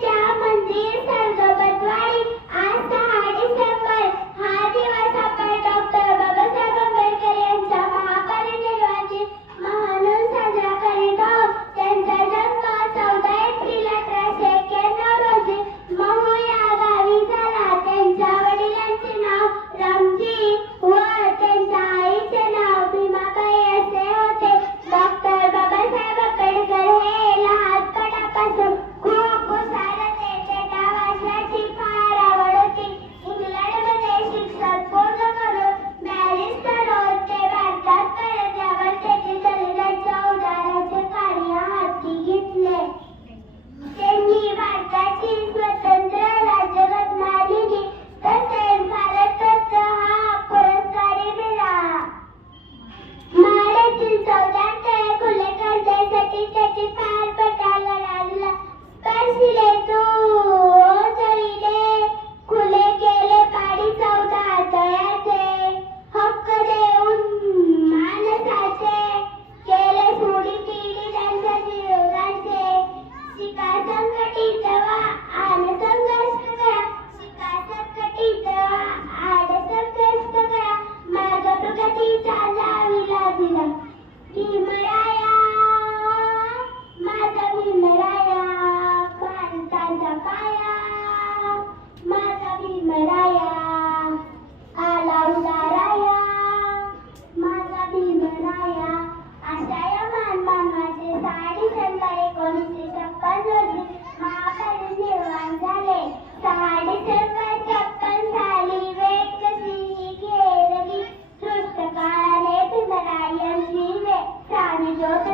क्या मंदिर yo